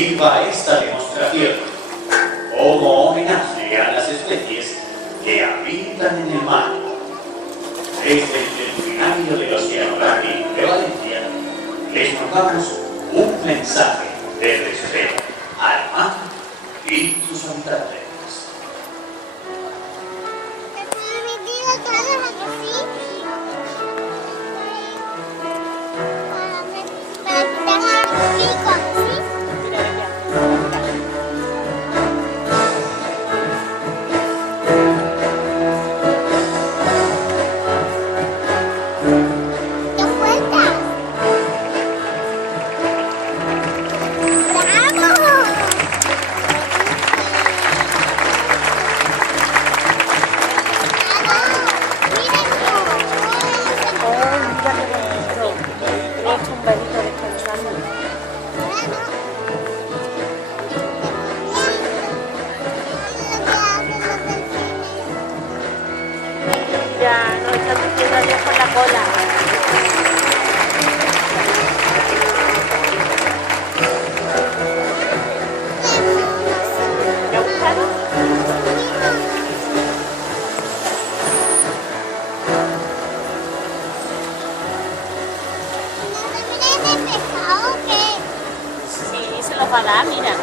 sirva esta demostración como homenaje a las especies que habitan en el mar. Desde el Delfinario del Oceanographic de Valencia les mandamos un mensaje de respeto al mar y sus habitantes. Ya, no está metiendo a Dios con la cola. ¿Te ha gustado? Sí, se los va a dar, mira.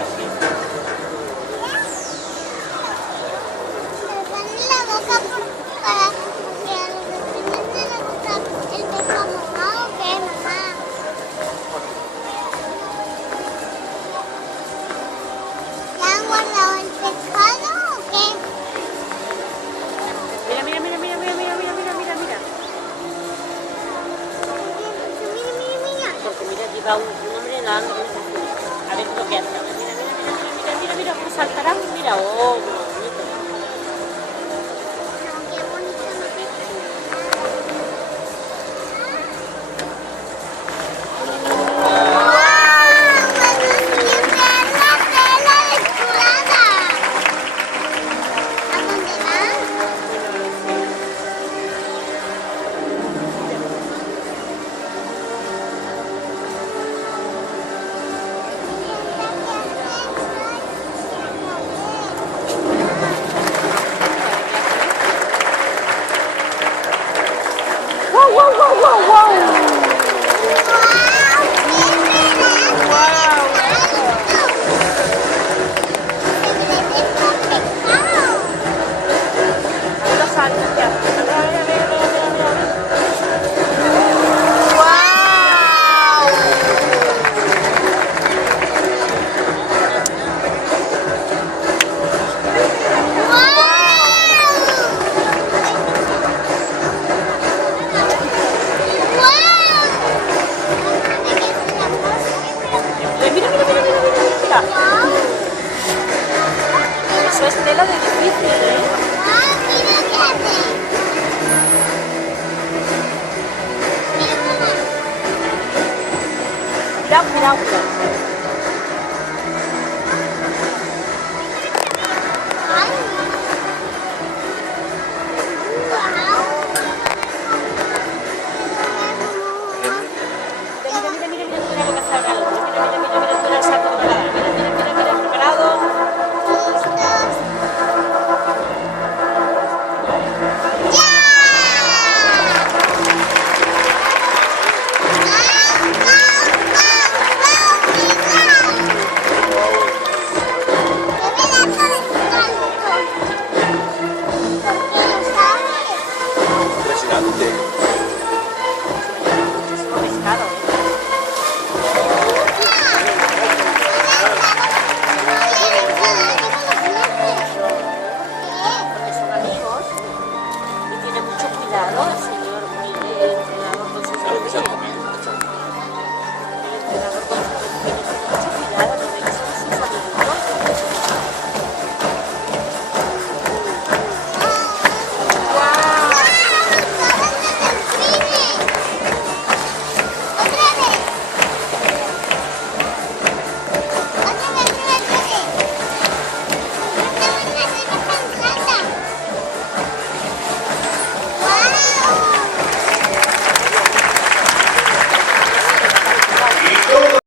Va un hombre nadando con ese azul. A ver lo que hace. Mira, cómo saltará. Mira, oh, qué bonito. Eso es tela de difícil, ¿eh? Mira, mira.